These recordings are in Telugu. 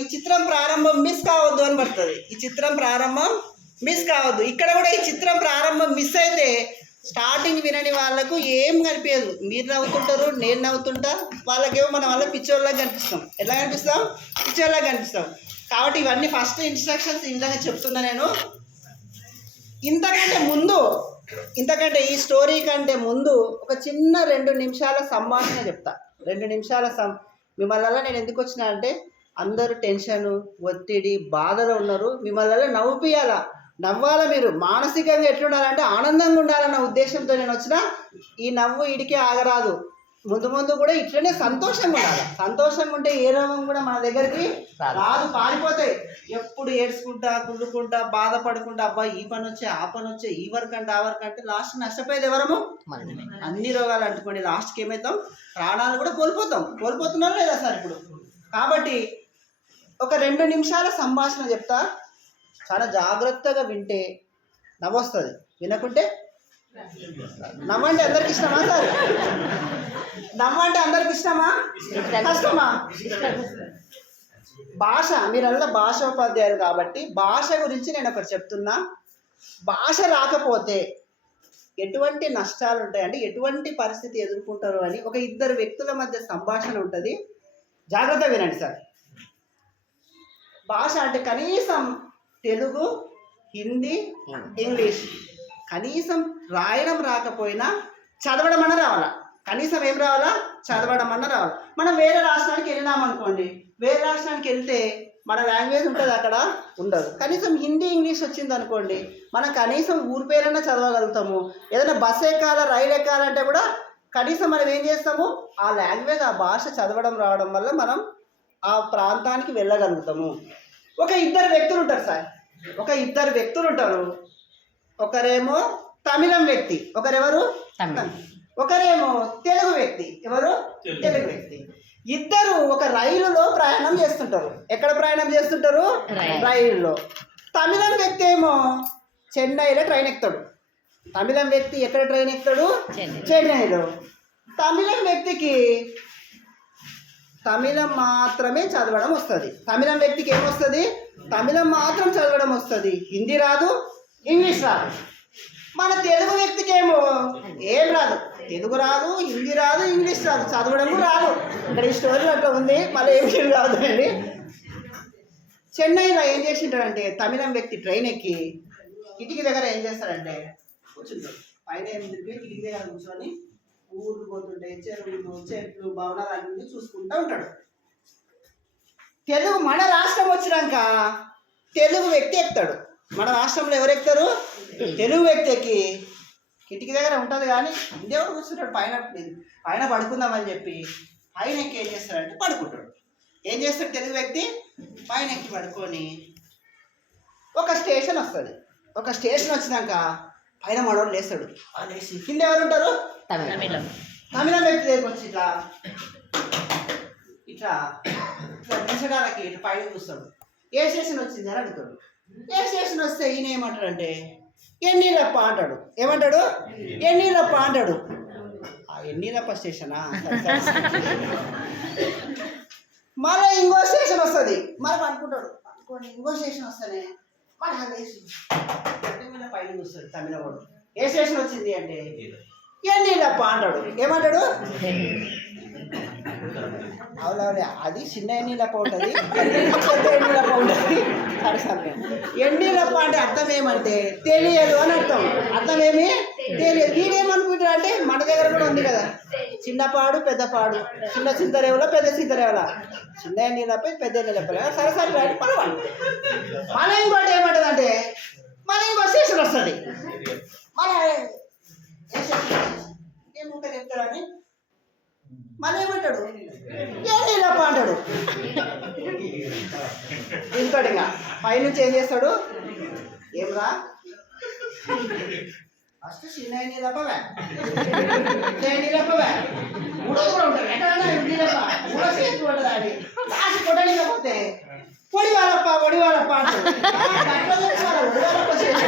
ఈ చిత్రం ప్రారంభం మిస్ కావద్దు అని పడుతుంది. ఈ చిత్రం ప్రారంభం మిస్ కావద్దు. ఇక్కడ కూడా ఈ చిత్రం ప్రారంభం మిస్ అయితే స్టార్టింగ్ వినని వాళ్ళకు ఏం కనిపించదు. మీరు నవ్వుతుంటారు, నేను నవ్వుతుంటా, వాళ్ళకేమో మనం వల్ల పిచ్చోళ్ళగా కనిపిస్తాం. ఎట్లా కనిపిస్తాం? పిచ్చోళ్ళగా కనిపిస్తాం. కాబట్టి ఇవన్నీ ఫస్ట్ ఇన్స్ట్రక్షన్స్ ఈ విధంగా చెప్తున్నా నేను. ఇంతకంటే ఈ స్టోరీ కంటే ముందు ఒక చిన్న 2 నిమిషాల సంభాషణ చెప్తా. 2 నిమిషాల మిమ్మల్ని నేను ఎందుకు వచ్చినా అంటే అందరూ టెన్షను, ఒత్తిడి, బాధలో ఉన్నారు. మిమ్మల్ని నవ్వుపియాలా, నవ్వాలా. మీరు మానసికంగా ఎట్లుండాలంటే ఆనందంగా ఉండాలన్న ఉద్దేశంతో నేను వచ్చిన. ఈ నవ్వు ఇడికే ఆగరాదు. ముందు కూడా ఇట్లనే సంతోషంగా ఉండాలి. సంతోషంగా ఉంటే ఏ రోగం కూడా మన దగ్గరికి రాదు, పారిపోతాయి. ఎప్పుడు ఏడ్చుకుంటా, కుళ్ళుకుంటా, బాధపడుకుంటా, అబ్బా ఈ పని వచ్చే, ఆ పని వచ్చే, ఈ వర్క్ అంటే, ఆ వర్క్ అంటే లాస్ట్ నష్టపోయేది ఎవరము? అన్ని రోగాలు అంటుకోండి. లాస్ట్కి ఏమవుతాం? ప్రాణాలు కూడా కోల్పోతున్నాం లేదా సార్ ఇప్పుడు? కాబట్టి ఒక 2 నిమిషాల సంభాషణ చెప్తా. చాలా జాగ్రత్తగా వింటే నవ్వొస్తుంది, వినకుంటే నవ్వండి. అందరికి ఇష్టమా సార్? నవ్వంటే అందరికి ఇష్టమా, కష్టమా? భాష, మీరంతా భాషోపాధ్యాయులు కాబట్టి భాష గురించి నేను ఒకటి చెప్తున్నా. భాష రాకపోతే ఎటువంటి నష్టాలు ఉంటాయంటే ఎటువంటి పరిస్థితి ఎదుర్కొంటారు అని ఒక 2 వ్యక్తుల మధ్య సంభాషణ ఉంటుంది. జాగ్రత్త వినండి సార్. భాష అంటే కనీసం తెలుగు, హిందీ, ఇంగ్లీష్ కనీసం రాయడం రాకపోయినా చదవడం అన్న రావాలా. కనీసం ఏం రావాలా? చదవడం అన్న రావాలి. మనం వేరే రాష్ట్రానికి వెళ్ళినామనుకోండి, వేరే రాష్ట్రానికి వెళ్తే మన లాంగ్వేజ్ ఉంటుంది, అక్కడ ఉండదు. కనీసం హిందీ, ఇంగ్లీష్ వచ్చింది అనుకోండి, మనం కనీసం ఊరి పేరైనా చదవగలుగుతాము. ఏదైనా బస్సు ఎక్కాలా, రైలు ఎక్కాలంటే కూడా కనీసం మనం ఏం చేస్తాము? ఆ లాంగ్వేజ్, ఆ భాష చదవడం రావడం వల్ల మనం ఆ ప్రాంతానికి వెళ్ళగలుగుతాము. ఒక 2 వ్యక్తులు ఉంటారు సార్. ఒక 2 వ్యక్తులు ఉంటారు. ఒకరేమో తమిళం వ్యక్తి, ఒకరెవరు? ఒకరేమో తెలుగు వ్యక్తి. ఎవరు? తెలుగు వ్యక్తి. ఇద్దరు ఒక రైలులో ప్రయాణం చేస్తుంటారు. ఎక్కడ ప్రయాణం చేస్తుంటారు? రైలులో. తమిళం వ్యక్తి ఏమో చెన్నైలో ట్రైన్ ఎక్కుతాడు. తమిళం వ్యక్తి ఎక్కడ ట్రైన్ ఎక్కుతాడు? చెన్నైలో. తమిళం వ్యక్తికి తమిళం మాత్రమే చదవడం వస్తుంది. తమిళం వ్యక్తికి ఏమొస్తుంది? తమిళం మాత్రం చదవడం వస్తుంది. హిందీ రాదు, ఇంగ్లీష్ రాదు. మన తెలుగు వ్యక్తికి ఏమో ఏం రాదు, తెలుగు రాదు, హిందీ రాదు, ఇంగ్లీష్ రాదు, చదవడం రాదు. ఇక్కడ ఈ స్టోరీ అట్లా ఉంది, మళ్ళీ ఏం రాదు అండి. చెన్నైలో ఏం చేసింటాడంటే తమిళం వ్యక్తి ట్రైన్ ఎక్కి కిటికీ దగ్గర ఏం చేస్తాడంటే కూర్చుంటాడు. పైన కిటికీ దగ్గర కూర్చొని ఊళ్ళు పోతుంటే చెరువులు, చెట్లు, భవనాలు అన్నీ చూసుకుంటూ ఉంటాడు. తెలుగు మన రాష్ట్రం వచ్చినాక తెలుగు వ్యక్తి ఎక్కుతాడు. మన రాష్ట్రంలో ఎవరు ఎక్కుతారు? తెలుగు వ్యక్తి ఎక్కి కిటికీ దగ్గర ఉంటుంది కానీ ఇంకెవరు కూర్చుంటాడు పైన పడుకుందామని చెప్పి పైన ఎక్కి ఏం చేస్తాడంటే పడుకుంటాడు. ఏం చేస్తాడు తెలుగు వ్యక్తి? పైన ఎక్కి పడుకొని ఒక స్టేషన్ వస్తుంది. ఒక స్టేషన్ వచ్చినాక పైన మనోడు లేస్తాడు. లేచి కింద ఎవరు ఉంటారు? తమిళం వ్యక్తి దగ్గరికి వచ్చి ఇట్లా ఇట్లా ఇట్లా నిమిషాలకి ఇట్లా పైన చూస్తాడు. ఏ స్టేషన్ వచ్చింది అని అడుగుతాడు. ఏ స్టేషన్ వస్తే ఈయన ఏమంటాడంటే ఎన్నీలప్ప అంటాడు. ఏమంటాడు? ఎన్నీలప్ప అంటాడు. ఆ ఎన్నీలప్ప స్టేషనా? మళ్ళీ ఇంకో స్టేషన్ వస్తుంది. మరి అనుకుంటాడు, అనుకోండి ఇంకో స్టేషన్ వస్తానే మళ్ళీ లేచి పైన చూస్తాడు తమిళవాడు. ఏ స్టేషన్ వచ్చింది అంటే ఎన్నీలప్ప అంటాడు. ఏమంటాడు? అవునవులే, అది చిన్న ఎన్నీలప్ప ఉంటుంది, పెద్ద ఎన్నీలప్ప ఉంటుంది. సరే సరే. ఎన్నీలప్ప అంటే అర్థం ఏమంటే తెలియదు అని అర్థం. అర్థం ఏమి తెలియదు. వీడేమనుకుంటాడు అంటే మన దగ్గర కూడా ఉంది కదా, చిన్నపాడు పెద్దపాడు, చిన్న చింతరేవల పెద్ద చింతరేవల, చిన్న ఎన్నీలప్ప పెద్ద ఎన్నీలప్ప. సరే సరే రాడి పడవాలి. మళ్ళీ ఇంకోటి ఏమంటుంది అంటే మళ్ళీ ఇంకో స్టేషన్ వస్తుంది. మళ్ళీ ఏముంటే చెప్తాడని మళ్ళీ ఏమంటాడు? ఎన్నీలప్ప అంటాడు. ఇంకోటి ఇంకా పైనుంచి ఏం చేస్తాడు? ఏమరా ఫస్ట్ చిన్న ఎన్నీలప్పవే, ఎన్నీలప్పవే, మూడో కూడా ఉంటాడు. ఎక్కడన్నా ఎన్నీలప్ప మూడో సేపు ఉంటుంది. అది లాస్ట్ కొట్టలేకపోతే ఒడివాలప్ప ఒడివాలప్ప అంటాడు. ఒడివాలప్ప చేసి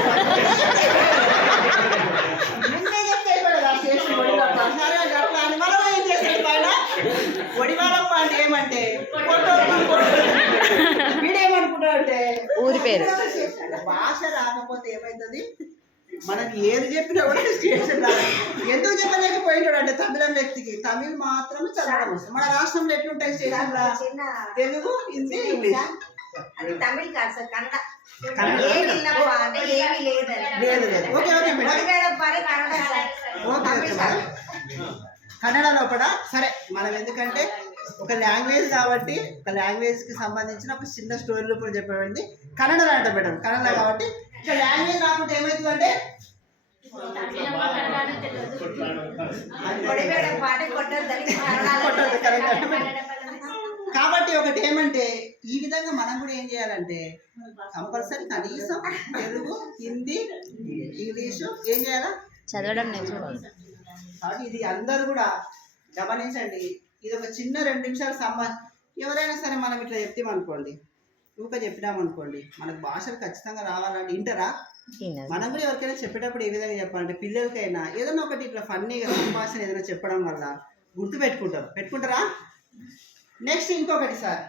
ముందే చెప్తే అయిపోయాడు ఆ స్టేషన్ ఒడివాలప్ప. సరే అట్లా అని మనం ఏం చేస్తాడు? పైన ఒడివాలప్ప అంటే ఏమంటే పేరు. భాష రాకపోతే ఏమైతుంది, మనకి ఏది చెప్పినా కూడా స్టేషన్ రాదు. ఎందుకు చెప్పలేకపోయింటాడు అంటే తమిళం వ్యక్తికి తమిళ్ మాత్రమే చదవడం వస్తుంది. మన రాష్ట్రంలో ఎట్లుంటాయి స్టేషన్లో? తెలుగు, హిందీ, ఇంగ్లీష్. లేదు లేదు. Okay okay madam, okay okay madam. Kannada లోపల సరే, మనం ఎందుకంటే ఒక లాంగ్వేజ్ కాబట్టి ఒక లాంగ్వేజ్కి సంబంధించిన ఒక చిన్న స్టోరీ రూపంలో చెప్పబడింది. కన్నడలో అంట మేడం, కన్నడ కాబట్టి ఇక లాంగ్వేజ్ రాకుంటే ఏమవుతుందంటే కాబట్టి ఒకటి ఏమంటే ఈ విధంగా మనం కూడా ఏం చేయాలంటే కంపల్సరీ కనీసం తెలుగు, హిందీ, ఇంగ్లీషు ఏం చేయాలా చదవడం నేర్చుకోవాలి. కాబట్టి ఇది అందరూ కూడా గమనించండి. ఇది ఒక చిన్న 2 నిమిషాలు ఎవరైనా సరే మనం ఇట్లా చెప్తామనుకోండి, ఊక చెప్పినామనుకోండి, మనకు భాషలు ఖచ్చితంగా రావాలంటే ఇంటరా. మనం కూడా ఎవరికైనా చెప్పేటప్పుడు ఏ విధంగా చెప్పాలంటే పిల్లలకైనా ఏదైనా ఒకటి ఇట్లా ఫన్నీగా సంభాషణ ఏదైనా చెప్పడం వల్ల గుర్తు పెట్టుకుంటారా. నెక్స్ట్ ఇంకొకటి సార్,